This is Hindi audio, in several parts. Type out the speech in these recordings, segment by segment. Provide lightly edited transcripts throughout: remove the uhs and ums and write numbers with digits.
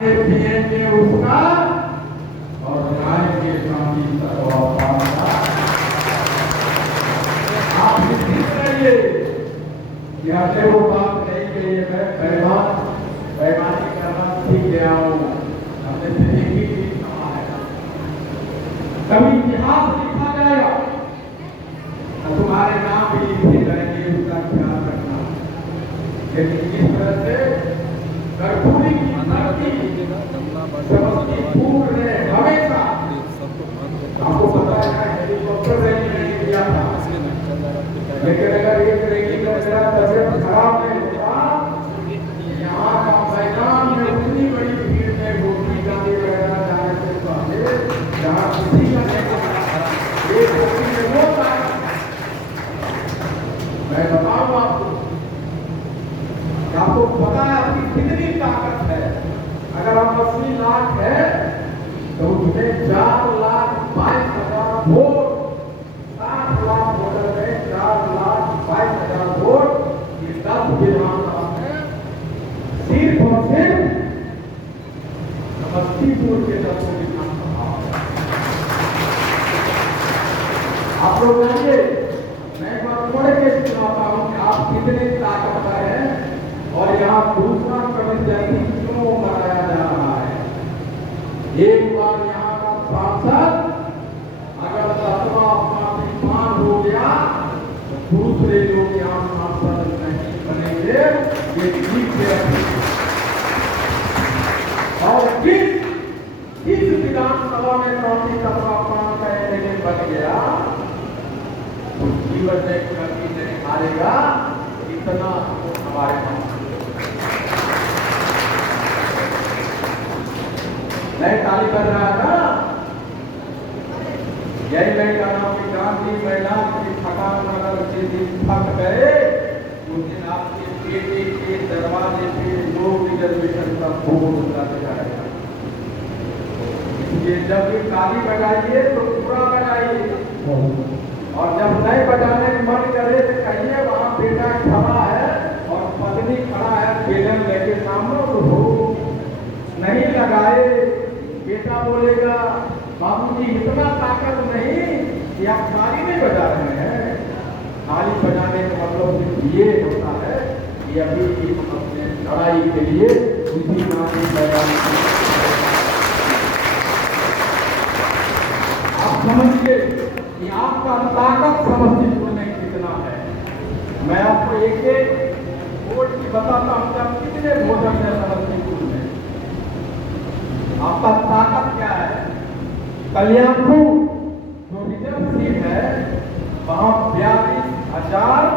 पिएंगे उसका और जाएंगे शांति सर्वपाल का। आप निश्चित रहिए कि हमने वो बात नहीं कही है मैं बेईमानी करना सीख गया हूँ। हमने से एक ही चीज कहा है, कभी इतिहास लिखा जाएगा तो तुम्हारे नाम भी लिखे जाएंगे, उसका ख्याल रखना। लेकिन इस तरह से कर्पूरी की समस्तीपुर ने हमेशा आपको पता है हेलीकॉप्टर रैली नहीं किया था, लेकिन अगर एक रैली का मेरा तबियत खराब नहीं होता, यहाँ का मैदान में उतनी बड़ी भीड़ में गोपी गांधी वगैरह जाने से पहले जहाँ किसी का नहीं पता एक गोपी में वो था। मैं बताऊँ आपको पता है आपकी कितनी ताकत है। अगर हम 80 लाख है तो उसमें 4,22,000 वोट, 60 लाख वोटर में 4,22,000 वोट, ये 10 विधानसभा में सिर्फ और सिर्फ समस्तीपुर के 10 विधानसभा। आप लोग जानिए, मैं एक बार थोड़े के सुनाता हूँ कि आप कितने ताकतवर हैं और यहाँ दूसरा कवि क्यों मनाया जा रहा है। एक बार यहाँ का सांसद अगर 10वां अपना विद्वान हो गया तो दूसरे लोग यहाँ सांसद नहीं बनेंगे, ये ठीक है। और किस विधानसभा में 34 का एमएलए बन गया तो जीवन में कभी नहीं हारेगा, इतना हमारे पास नहीं। ताली कर रहा है ना, यही मैदान की गांधी मैदान की थकान नगर के दिन थक गए उस दिन आपके बेटे के दरवाजे पे लोग रिजर्वेशन का बोर्ड लग जाएगा। इसलिए जब भी ताली बजाइए तो पूरा बजाइए, और जब नहीं बजाने का मन करे तो कहिए वहां बेटा खड़ा है और पत्नी खड़ा है बेलन लेके सामने, तो हो नहीं लगाए। बेटा बोलेगा बाबूजी इतना ताकत नहीं कि आप ताली नहीं बजा रहे हैं। ताली बजाने का मतलब सिर्फ ये होता है कि अभी हम अपने लड़ाई के लिए उसी नाम मैदान। आप समझिए कि आपका ताकत समस्तीपुर में कितना है। मैं आपको एक एक वोट की बताता हूँ कि आप कितने वोटर हैं समस्तीपुर में। आपका ताकत क्या है। कल्याणपुर जो रिजर्व सीट है वहां 42,100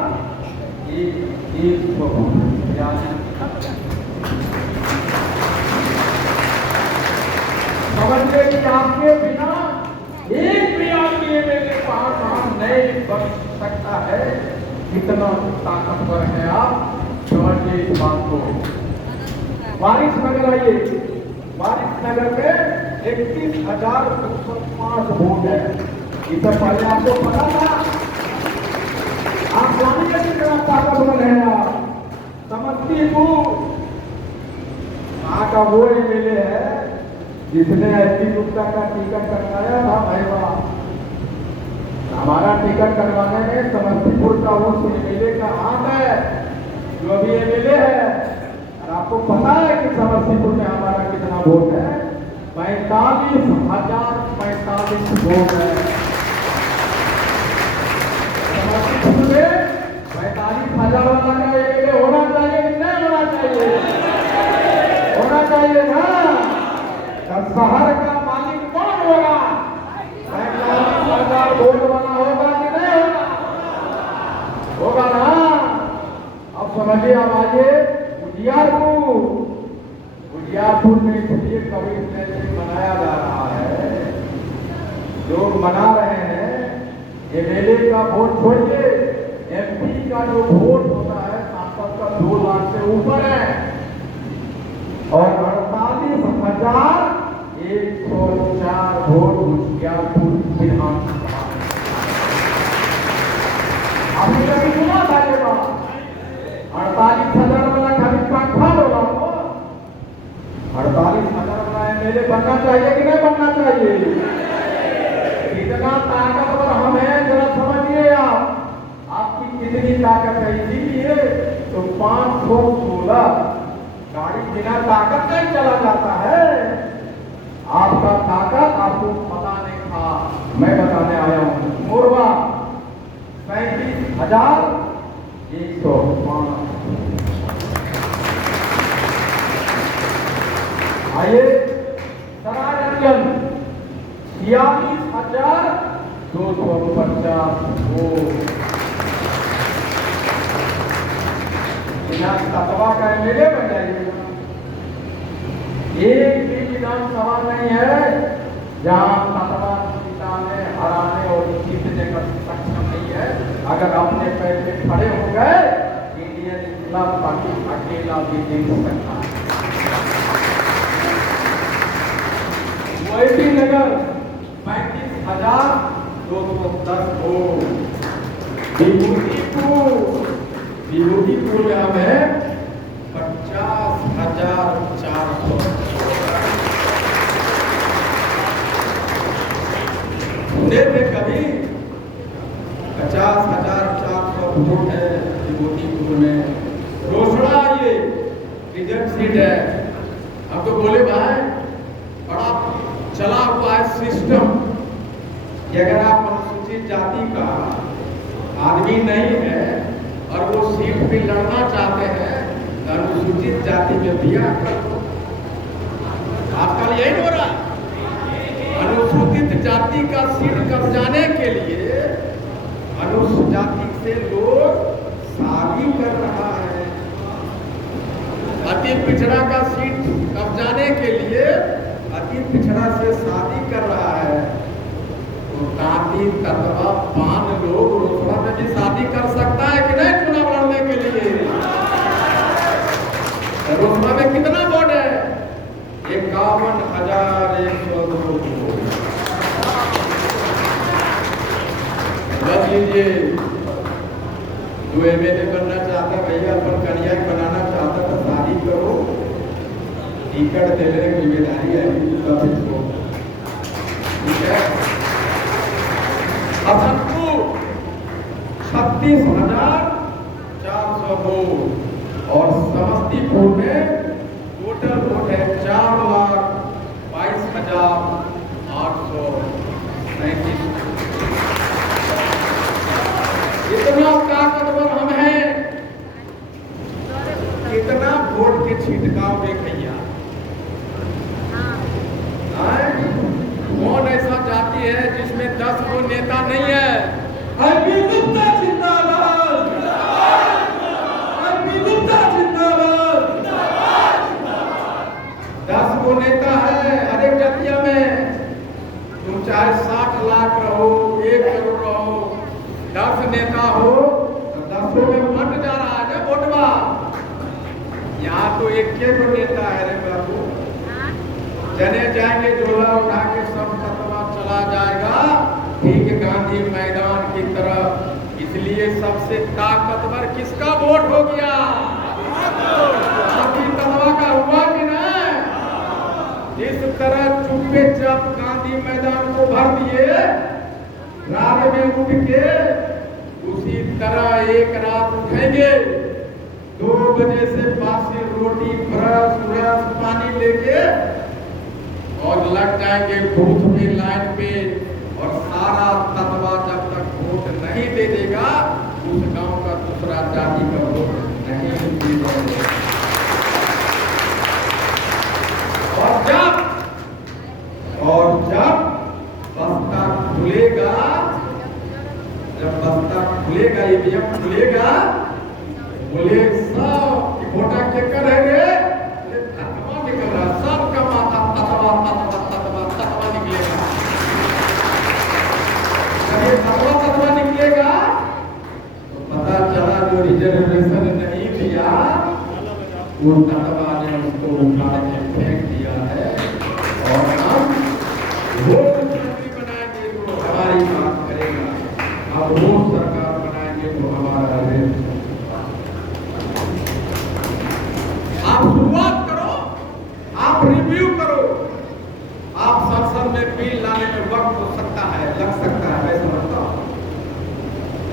समझिए कि आपके बिना एक भी आदमी मेरे पास नहीं बन सकता है। कितना ताकतवर है आप, समझिए इस बात को। वारिसनगर आइए, वारिसनगर में 31,205 वोट है। इससे पहले आपको पता था? आप जानिए कितना ताकतवर है आप। समस्तीपुर का वो एमएलए है जिसने एसपी गुप्ता का टिकट कटवाया था। भाई वाह, हमारा टिकट कटवाने में समस्तीपुर का वो एमएलए का हाथ है जो अभी एमएलए है। और आपको पता है कि समस्तीपुर में हमारा कितना वोट है? 45,045 वोट है। समस्तीपुर में 45,000 वाला का एमएलए होना चाहिए कि नहीं होना चाहिए? होना चाहिए ना। शहर का मालिक कौन होगा? 45,000 वोट वाला होगा कि नहीं होगा? होगा ना। अब समझिए, अब आइए उजियारपुर में इसलिए कवि मनाया जा रहा है। लोग मना रहे हैं एमएलए का वोट छोड़िए, एमपी का जो वोट होता है सांसद का 2 लाख से ऊपर है और 48,104 वोट उजियारपुर विधानसभा। आपने कभी सुना था ये बात? 48,000 वाला खाली पंखा होगा तो 48,000 का एमएलए बनना चाहिए कि नहीं बनना चाहिए? कितना ताकतवर हम हैं जरा समझिए आप। आपकी कितनी ताकत है? इसीलिए तो 516 गाड़ी बिना ताकत नहीं चला जाता है। आपका ताकत आपको पता नहीं था, मैं बताने आया हूँ। मोरवा 35,105। आइए सरायरंजन 46,250 विधानसभा का एमएलए बन जाएगा। एक भी विधानसभा नहीं है जहां तत्वा जिताने हराने और जीतने का सक्षम नहीं है। अगर अपने पैर पे खड़े हो गए इंडियन इस्लाम पार्टी अकेला भी जीत सकता है। वैसी नगर 35,210 वोट। विभूतिपुर में हम है 50,400। सुने थे कभी? 50,400 वोट है विभूतिपुर में। रोसड़ा ये रिजर्व सीट है। हम तो बोले भाई बड़ा चला हुआ है सिस्टम कि अगर आप अनुसूचित जाति का आदमी नहीं है और वो सीट पे लड़ना चाहते हैं तो अनुसूचित जाति में दिया कर दो। आजकल यही हो रहा है। अनुसूचित जाति का सीट कब्जाने के लिए अनुसूचित जाति से लोग शादी कर रहा है। अति पिछड़ा का सीट कब्जाने के लिए अति पिछड़ा से शादी कर रहा है। तो ताती तत्वा पान लोग रोसड़ा में भी शादी कर सकता है कि नहीं चुनाव लड़ने के लिए? रोसड़ा में कितना वोट है? 51,102 वोट। बस लीजिए जो एमएलए बनना चाहता भैया अपन कन्या बनाना चाहता तो शादी करो, टिकट देने की जिम्मेदारी है इसको। ठीक है। असनपुर 36,400 वोट और समस्तीपुर में टोटल वोट है 4,22,837। इतना ताकतवर हम हैं। कितना वोट के छिटकाव में भैया। कौन ऐसा जाति है जिसमें 10 को नेता नहीं है? अभी गुप्ता जिंदाबाद, अभी गुप्ता जिंदाबाद। 10 को नेता है हर एक जातिया में। तुम चाहे 60 लाख रहो, 1 करोड़ रहो, 10 नेता हो तो 10 में बंट जा रहा है वोटवा। यहाँ तो एक को नेता है रे बाबू। जने जाएंगे झोला उठा के सब तत्वा चला जाएगा ठीक गांधी मैदान की तरफ। इसलिए सबसे ताकतवर किसका वोट हो गया? तत्वा का हुआ कि नहीं? जिस तरह चुप्पे चाप गांधी मैदान को भर दिए रात में उठ के, उसी तरह एक रात उठेंगे 2 बजे से बासी रोटी ब्रश पानी लेके और लग जाएंगे बूथ में लाइन पे। और सारा तत्वा जब तक वोट नहीं दे देगा उस गांव का दूसरा जाति का वोट नहीं देगा। और जब बस्ता खुलेगा, जब बस्ता खुलेगा, ईवीएम खुलेगा, बोले सब वोटा के करेंगे तत्वा निकल रहा, सबका माथा तत्वा तत्वा तत्वा तत्वा निकलेगा। जब ये तत्वा निकलेगा तो पता चला जो रिजर्वेशन नहीं दिया वो तत्वा ने उसको उठा के फेंक दिया है। और हम वो मंत्री बनाएंगे तो हमारी बात करेगा, अब वो सरकार बनाएंगे तो हमारा रेट। आप शुरुआत करो, आप रिव्यू रिव्यू करो। आप संसद में बिल लाने में वक्त हो सकता है, लग सकता है, मैं समझता हूं,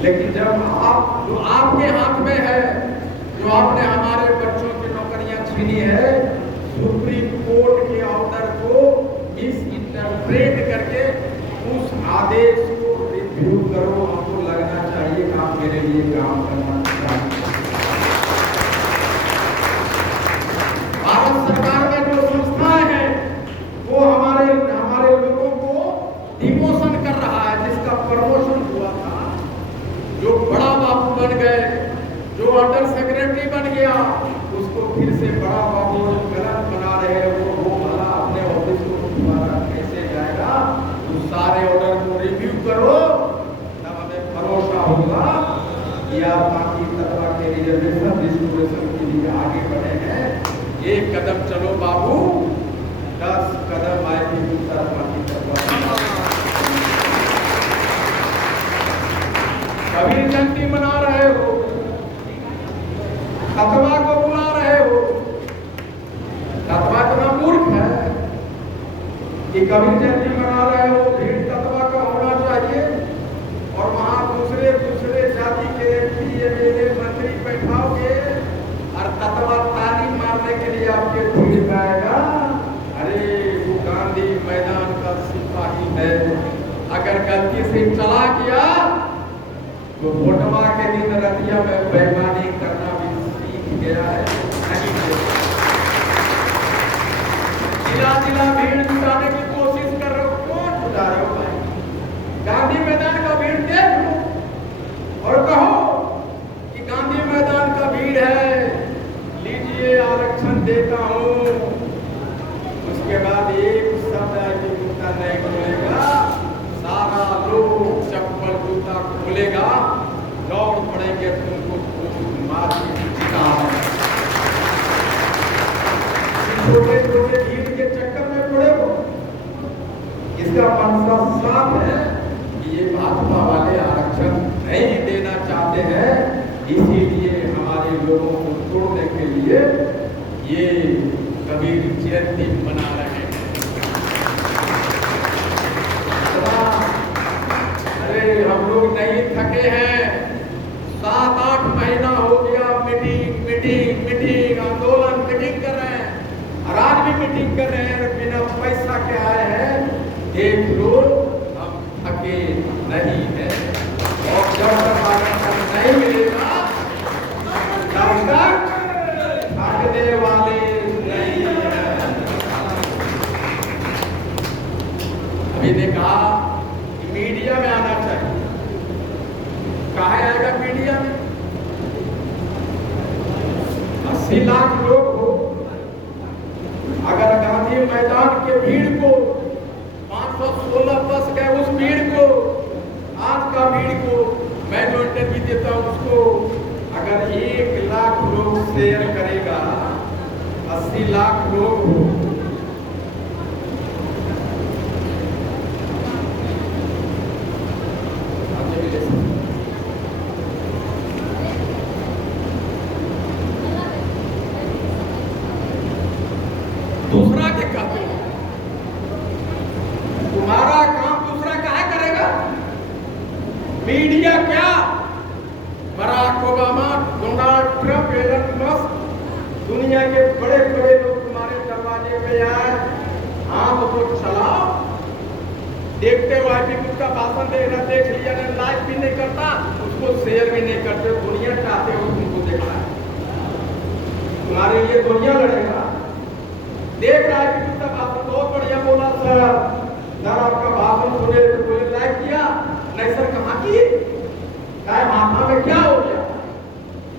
लेकिन जब आप जो आपके हाथ में है, जो आपने हमारे बच्चों की नौकरियां छीनी है, सुप्रीम कोर्ट के ऑर्डर को मिस इंटरप्रेट करके उस आदेश को रिव्यू करो। हमको लगना चाहिए कि आप मेरे लिए काम करना चाहिए। भारत सरकार में जो संस्थाएं हैं वो हमारे लोगों को डिमोशन कर रहा है। जिसका प्रमोशन हुआ था, जो बड़ा बाबू बन गए, जो अंडर सेक्रेटरी बन गया, उसको फिर से बड़ा बाबू गलत बना रहे हैं। वो भला अपने ऑफिस को दोबारा कैसे जाएगा? तो सारे ऑर्डर को रिव्यू करो, तब हमें भरोसा होगा कि आप बाकी तत्वा के रिजर्वेशन रिस्टोरेशन के लिए आगे बढ़े हैं। एक कदम चलो बाबू, 10 कदम आए भी दूसरा बाकी तत्वा। कबीर जयंती मना रहे हो, तत्वा को बुला रहे हो। तत्वा इतना मूर्ख है कि कबीर जयंती मना रहे हो, भीड़ तत्वा का होना चाहिए, और वहां दूसरे जाति के एमएलए मंत्री बैठाओगे और तत्वा ताली मारने के लिए आपके भीड़ में आएगा। अरे वो गांधी मैदान का सिपाही है, अगर गलती से चला गया तो वोटवा के दिन रतिया में बेईमानी करना भी सीख गया है। नहीं जिला भीड़ जुटाने की कोशिश कर रहे हो, कौन जुटा रहे हो भाई? गांधी मैदान का भीड़ देख लो और कहो कि गांधी मैदान का भीड़ है, लीजिए आरक्षण देता हूं। उसके बाद एक शब्द की जूता नहीं बोलेगा, सारा लोग चप्पल जूता खोलेगा, दौड़ पड़ेंगे तुमको मार के जीता। छोटे भीड़ के चक्कर में पड़े हो। इसका मतलब साफ है कि ये भाजपा वाले आरक्षण नहीं देना चाहते हैं, इसीलिए हमारे लोगों को तोड़ने के लिए ये कबीर जयंती मना रहे हैं। अरे हम लोग नहीं थके हैं, 7-8 महीना हो गया मीटिंग आंदोलन मीटिंग कर रहे हैं, और आज भी मीटिंग कर रहे हैं, बिना पैसा के आए हैं। देख लो हम थके नहीं है, और जब तक आरक्षण नहीं मिलेगा तब तक थकने वाले नहीं है। अभी ने कहा कि मीडिया में आना चाहिए। कहा आएगा मीडिया में? 80 लाख लोग हो, अगर गांधी मैदान के भीड़ को 516 बस गए, उस भीड़ को, आज का भीड़ को मैं जो इंटरव्यू देता हूं उसको अगर 1 लाख लोग शेयर करेगा, 80 लाख लोग हो, दूसरा क्या कहते हो? तुम्हारा काम दूसरा क्या करेगा? मीडिया क्या? Barack Obama, Donald Trump, Elon Musk, दुनिया के बड़े लोग तुम्हारे दरवाजे पे आए, हाथ तो चलाओ। देखते हो आईपी का भाषण दे रहा, देख लिया, लाइक भी नहीं करता, उसको शेयर भी नहीं करते। दुनिया चाहते हो तुमको देखना है, तुम्हारे लिए दुनिया लड़ेगा। देख रहा है कि उसका भाषण बहुत बढ़िया बोला सर आपका भाषण सुने तो कोई लाइक किया नहीं सर? कहाँ की काय माथा में क्या हो गया?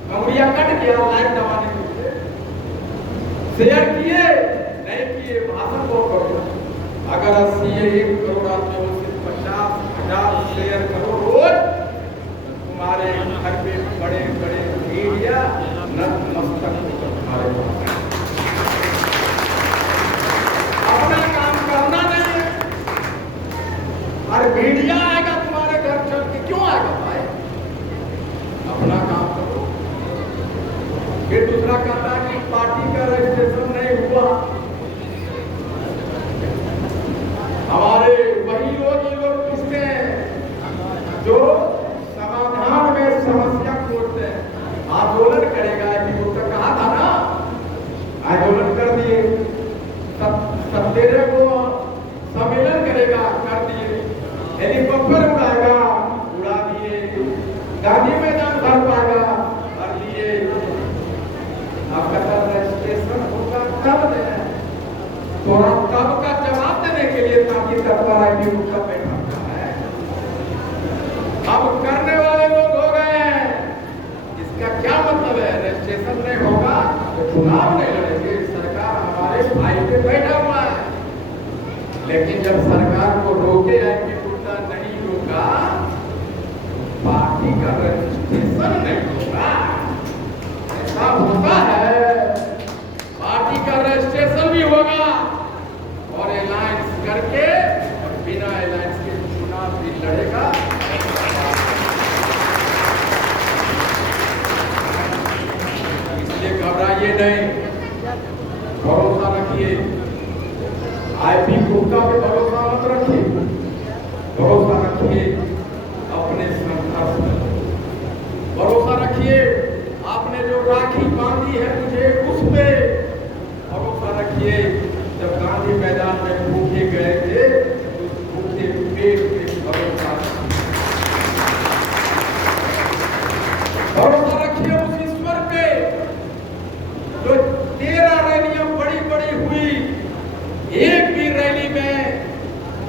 अंगुलियां कट गया लाइक दबाने के, शेयर किए नहीं किए, भाषण बहुत बढ़िया। अगर 1 करोड़ आदमी हो, सिर्फ 50,000 शेयर करो रोज, तुम्हारे घर पे बड़े मीडिया नतमस्तक होकर तुम्हारे पास। अपना काम करना नहीं है, अरे मीडिया आएगा तुम्हारे घर चल के, क्यों आएगा भाई? अपना काम करो। फिर दूसरा कहता है कि पार्टी का रजिस्ट्रेशन नहीं हुआ, थोड़ा तब का जवाब देने के लिए ताकि तत्पर आईपी का बैठा हुआ है। अब करने वाले लोग हो गए हैं। इसका क्या मतलब है? रजिस्ट्रेशन नहीं होगा तो चुनाव नहीं लड़ेंगे। सरकार हमारे भाई पे बैठा हुआ है, लेकिन जब सरकार को रोके आईपी गुप्ता नहीं रोका, पार्टी का रजिस्ट्रेशन नहीं होगा। ऐसा होता है, पार्टी का रजिस्ट्रेशन भी होगा और अलायंस करके और बिना अलायंस के चुनाव भी लड़ेगा। इसलिए घबराइए नहीं, भरोसा रखिए। आईपी गुप्ता पे भरोसा मत रखिए, भरोसा रखिए अपने संघर्ष पर, भरोसा रखिए आपने जो राखी बांधी है मुझे उस पे भरोसा रखिए। जब गांधी मैदान में भूखे गए थे उस भूखे पेट पे भरोसा रखिए उस ईश्वर पे जो 13 रैलियां बड़ी बड़ी हुई, एक भी रैली में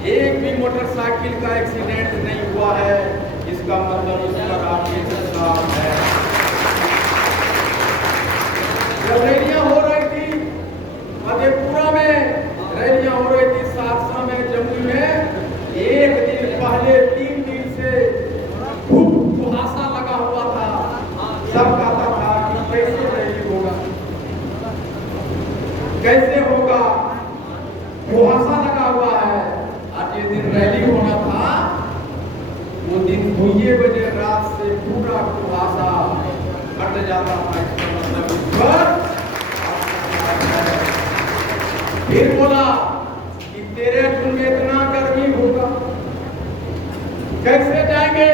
एक भी मोटरसाइकिल का एक्सीडेंट नहीं हुआ है। इसका मतलब ईश्वर आपके साथ है। जब रैलियां हो रही थी मधेपुरा में, रैलियां हो रही थी सहरसा में, जमुई में, एक दिन पहले 3 दिन से खूब कुहासा लगा हुआ था। सब कहता था कि कैसे रैली होगा, कैसे होगा, कुहासा लगा हुआ है। आज ये दिन रैली होना था, वो दिन 2 बजे रात से पूरा कुहासा हट जाता था। फिर बोला कि तेरे जून में इतना गर्मी होगा, कैसे जाएंगे?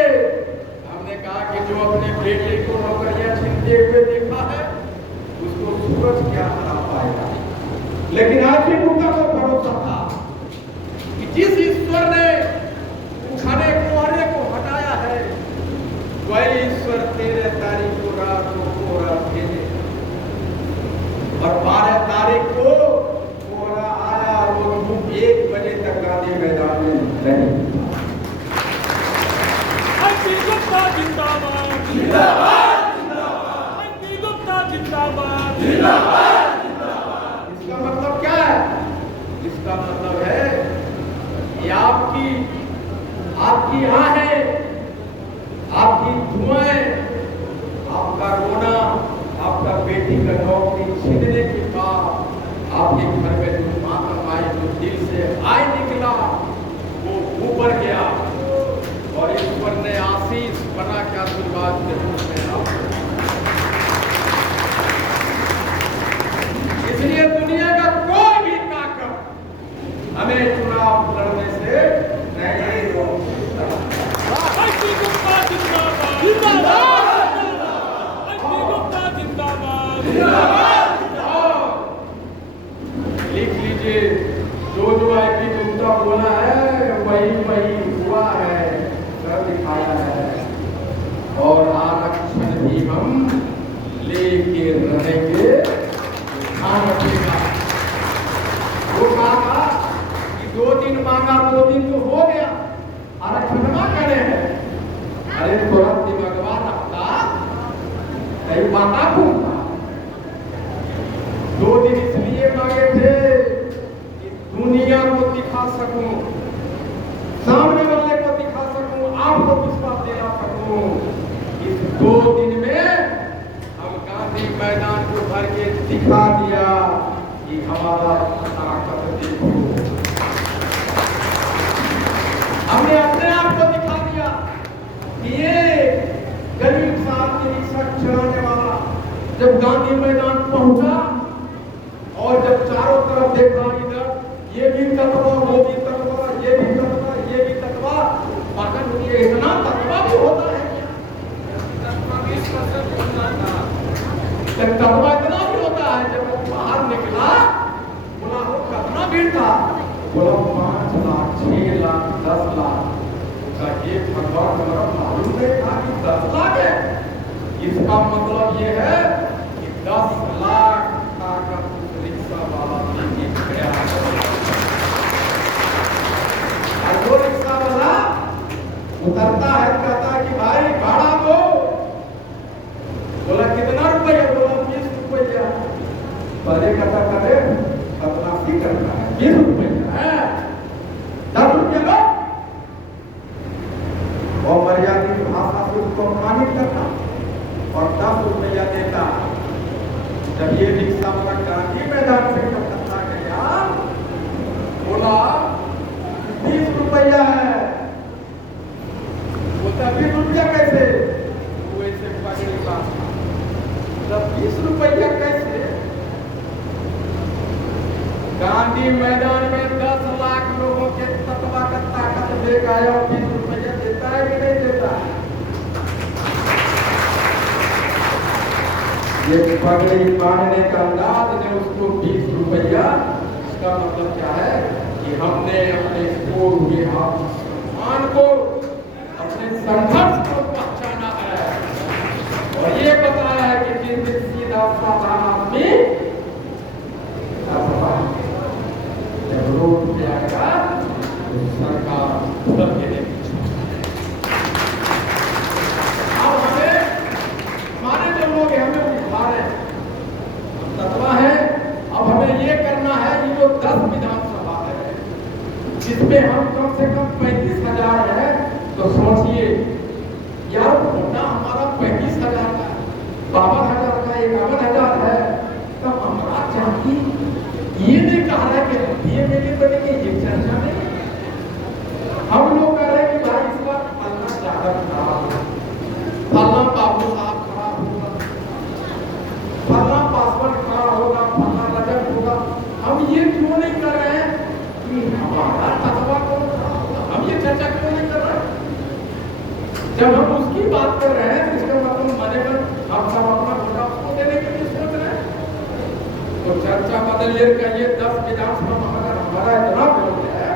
हमने कहा कि जो अपने बेटे को नौकरियां छीनते हुए देखा है उसको सूरज क्या हरा पाएगा। लेकिन आज भी गुप्ता को भरोसा था कि जिस ईश्वर ने उठाने कुआरे को हटाया है वही ईश्वर 13 तारीख को रात को कोहरा भेजे, और 12 तारीख को कोहरा आया और वो धूप 1 बजे तक गांधी मैदान में रही। आईपी गुप्ता जिंदाबाद, जिंदाबाद, जिंदाबाद। आईपी गुप्ता जिंदाबाद, जिंदाबाद, जिंदाबाद। इसका मतलब क्या है? इसका मतलब है कि आपकी आहें, आपकी धुआं, आपका रोना, आपका बेटी का नौकरी छीनने के बाद आपके घर में जो मातम आई, जो दिल से आय निकला, वो ऊपर गया और ईश्वर ने आशीष बना के आशीर्वाद के रूप में आपको। इसलिए दुनिया का कोई भी ताकत हमें चुनाव लड़ने से नहीं रोक सकता। आईपी गुप्ता जिंदाबाद, जिंदाबाद। आईपी गुप्ता जिंदाबाद, जिंदाबाद। लिख लीजिए, जो आईपी गुप्ता बोला है वही हुआ है, कर दिखाया है। और आरक्षण भी हम लेके रहेंगे, ध्यान रखिएगा। वो कहा कि 2 दिन मांगा, 2 दिन तो हो गया, आरक्षण ना करे हैं। अरे तुरंत दिमागवा रखता कई बाता घूमता। 2 दिन इसलिए मांगे थे कि दुनिया को दिखा सकूं, सामने वाले को दिखा सकूं, आपको विश्वास दिला सकूं। इस 2 दिन में हम गांधी मैदान को भर के दिखा दिया कि हमारा ताकत देखो। हमने अपने आप को दिखा दिया कि ये गरीब सा आदमी रिक्शा चलाने वाला जब गांधी मैदान पहुंचा और जब चारों तरफ देखा, इधर ये भी तत्वा, वो भी तत्वा, ये भी तत्वा, ये भी तत्वा, पागल ये इतना तत्वा भी होता है क्या? तत्वा इतना भी होता है। जब वो बाहर निकला बोला वो कितना भीड़ था, बोला 5 लाख, 6 लाख, 10 लाख का एक भगवान हमारा मालूम नहीं था कि 10 लाख है। इसका मतलब ये है कि 10 लाख का रिक्शा वाला गया। जाता है, कहता है कि भाई भाड़ा दो। बोला कितना रुपया? बोला 20 रुपया। पहले कहता करे बदमाशी करता है, 20 रुपया है, 10 रुपया लो। और मर्यादा की भाषा से उसको अपमानित करना और 10 रुपया देता। जब ये रिक्शा वाला गांधी मैदान से कलकत्ता गया, बोला 20 रुपया है। बोलता 20 रुपया कैसे? वो ऐसे पगड़ी बात, 20 रुपया कैसे? गांधी मैदान में 10 लाख लोगों के तत्वा का ताकत लेकर आया, 20 रुपया देता है कि नहीं देता है? ये पगड़ी बांधने का अंदाज ने उसको 20 रुपया, इसका मतलब क्या है कि हमने अपने को हुए सम्मान को, अपने संघर्ष को पहचाना है और ये बताया है कि जिस दिन सीधा साधा आदमी जब रोड पे आएगा तो सरकार सबके लिए हमारे जो लोग हैं हमें उठा रहे तत्वा है। अब हमें ये करना है, ये जो 10 विधानसभा है जिसमें हम कम से कम 35,000 है, तो सोचिए यार वोटा हमारा 35,000 का, 52,000 का, 51,000 है, तो हमारा चाहिए। ये नहीं कह रहा है कि ये मेरे बनेंगे, ये चर्चा नहीं। हम लोग कह रहे हैं कि भाई इस बार फलना ज्यादा खराब है, फलना बाबू साहब खराब होगा, फलना पासवर्ड खराब होगा, फलना रजत होगा। हम ये क्यों नहीं कर रहे हैं कि हमारा तत्वा कौन खराब होगा? हम ये चर्चा क्यों नहीं कर रहे हैं? जब हम उसकी बात कर रहे हैं तो इसका मतलब मानेगा हम सब अपना वोटा उसको देने के लिए सोच रहे हैं। तो चर्चा बदलिए का ये 10 विधानसभा हमारा इतना विरोध है,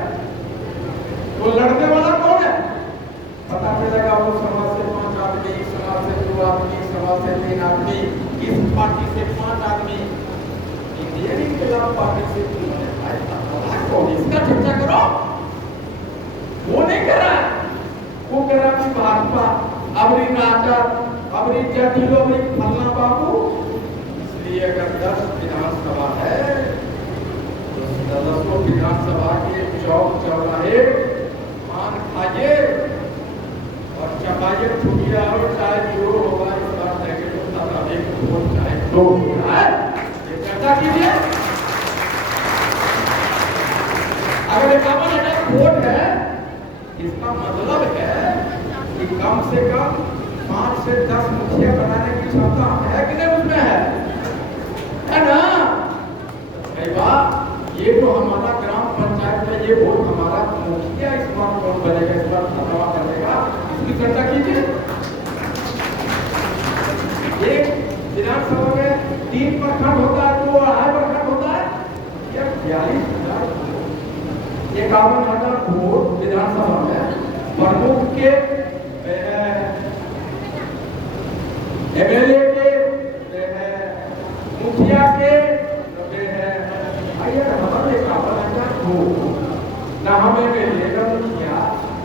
वो लड़ने वाला कौन है? पता चलेगा वो समाज से 5 आदमी, समाज से 2 आदमी, समाज से 3 आदमी, इस पार्टी से 5 आदमी, इंडियन इनकलाब पार्टी से 3 आदमी। इसका चर्चा करो। वो नहीं कर रहा है, वो कह रहा है भाजपा अबरी नाचर, अबरी जटिलो, अबरी फलना बाबू। इसलिए अगर 10 विधानसभा है तो 10 विधानसभा के चौक चौराहे पान खाइए और चबाइए, ठुकिया और चाहे जो होगा इस बार नेगेटिव तथा एक वोट चाहे दो है, ये चर्चा कीजिए। अगर 51,000 वोट है, इसका मतलब है कि कम से कम 5 से 10 मुखिया बनाने की क्षमता है कि नहीं? उसमें है ना? भाई वाह, ये तो हमारा ग्राम पंचायत में ये वोट हमारा मुखिया इस बार कौन बनेगा, इस बार फतवा करेगा, इसकी चर्चा कीजिए। एक विधानसभा में 3 प्रखंड होता है, 2 अढ़ाई प्रखंड होता है, या 42,000 51,000 वोट विधानसभा में प्रमुख के, एमएलए के, मुखिया के, हमारे 51,000 वोट, न हमें एमएलए का मुखिया,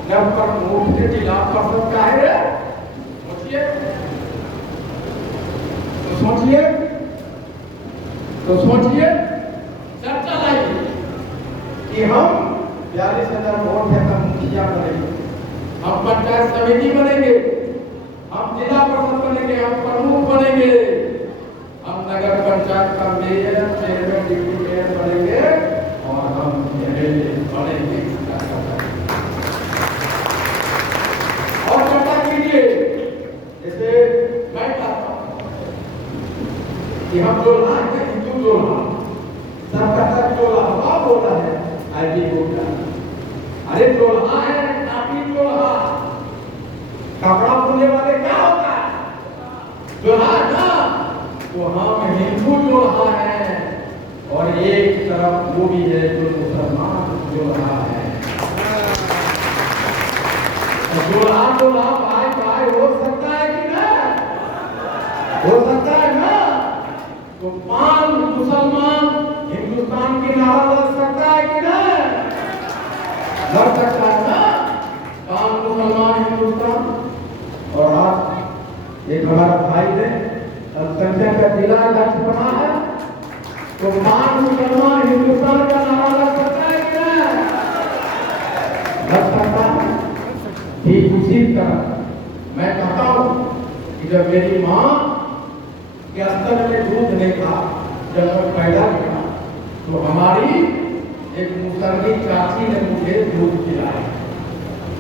न प्रमुख के जिला परिषद का है। सोचिए तो सोचिए, चर्चा लाइए कि हम 42,000 वोट है तो मुखिया बनेंगे, हम पंचायत समिति बनेंगे, हम जिला परिषद बनेंगे, हम प्रमुख बनेंगे, हम नगर पंचायत का मेयर, चेयरमैन, डिप्टी मेयर बनेंगे और हम एमएलए बनेंगे। और चर्चा कीजिए, जैसे मैं कहता हूँ कि हम जोड़ा है, हिंदू जोड़ा, सब कहता जोड़ा बोला है, आईडी बोला, अरे जोड़ा है, काफी जोड़ा, कपड़ा धोने वाले क्या होता है? जोड़ा ना, तो हम हिंदू जोड़ा है और एक तरफ वो भी है जो मुसलमान जोड़ा है। जोड़ा भाई भाई हो सकता है कि नहीं? हो सकता है ना? तो 5 मुसलमान हिंदुस्तान की नारा लग सकता है कि नहीं? लग सकता है ना? 5 मुसलमान हिंदुस्तान तो 5 मुसलमान हिंदुस्तान का नारा लग सकता है कि नहीं? लग सकता है। ठीक उसी तरह मैं कहता हूँ कि जब मेरी माँ के स्तर में दूध नहीं था, जब मैं पैदा किया, तो हमारी एक मुसलमी चाची ने मुझे दूध पिलाया,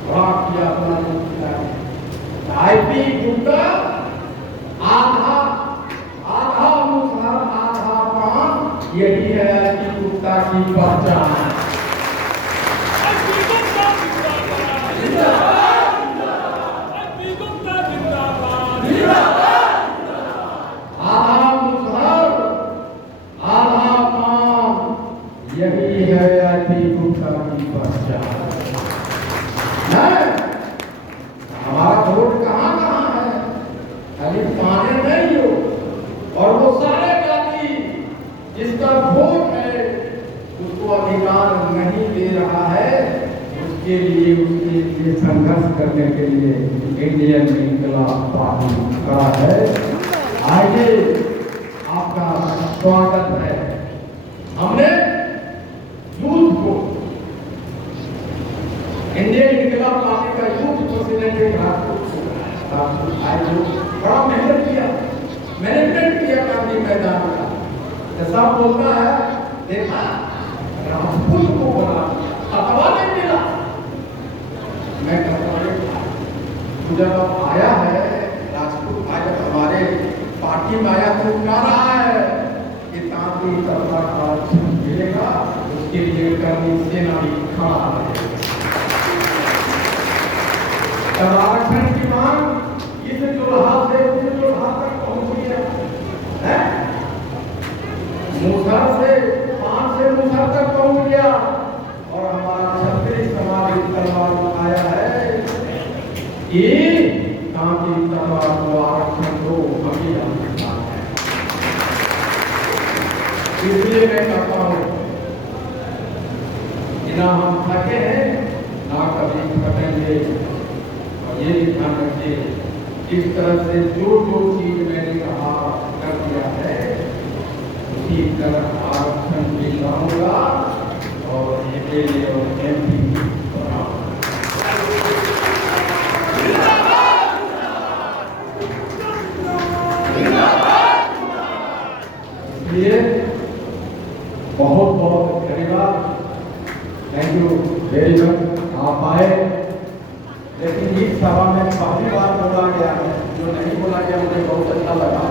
बड़ा किया अपना दूध पिलाया। आईपी गुप्ता आधा आधा मुसहर आधा पान, यही है आईपी गुप्ता की पहचान। आईपी गुप्ता जिंदाबाद जिंदाबाद जिंदाबाद। आईपी गुप्ता जिंदाबाद जिंदाबाद जिंदाबाद। आधा मुसहर आधा पान, यही है आईपी गुप्ता की पहचान। हमारा वोट कहाँ कहाँ है? खाली पाने नहीं हो, और वो सारे जाति जिसका वोट है उसको अधिकार नहीं दे रहा है, उसके लिए संघर्ष करने के लिए इंडियन इनकलाब पार्टी खड़ा है। आगे आपका स्वागत है। हमने यूथ को, इंडियन इनकलाब पार्टी का यूथ प्रेसिडेंट बड़ा मेहनत किया, मैनेजमेंट किया गांधी मैदान का। जैसा बोलता है, देखा राजपूत को बोला खतवा नहीं मिला। मैं कहता हूँ जब अब आया है राजपूत भाई, जब हमारे पार्टी में आया तो कह रहा है कि तांती तबला का मिलेगा, उसके लिए कर्मी सेना भी खड़ा है। जब आरक्षण की मांग इस चुराहा से उस चुराहा तक पहुंच गया है, मुसहर से पान से मुसहर तक पहुंच गया, और हमारा क्षत्रिय समाज इस तलवार उठाया है कि ताकि तलवार को आरक्षण को हमें है। इसलिए मैं कहता हूँ कि ना हम थके हैं ना कभी थकेंगे। ये ध्यान रखिए, इस तरह से जो चीज मैंने कहा कर दिया है, उसी तरह आरक्षण भी लाऊंगा और एमएलए और एमपी बनाऊंगा। इसलिए बहुत बहुत धन्यवाद, थैंक यू वेरी मच। आप आए, लेकिन इस सभा में पहली बार बोला गया है, जो नहीं बोला गया मुझे बहुत अच्छा लगा।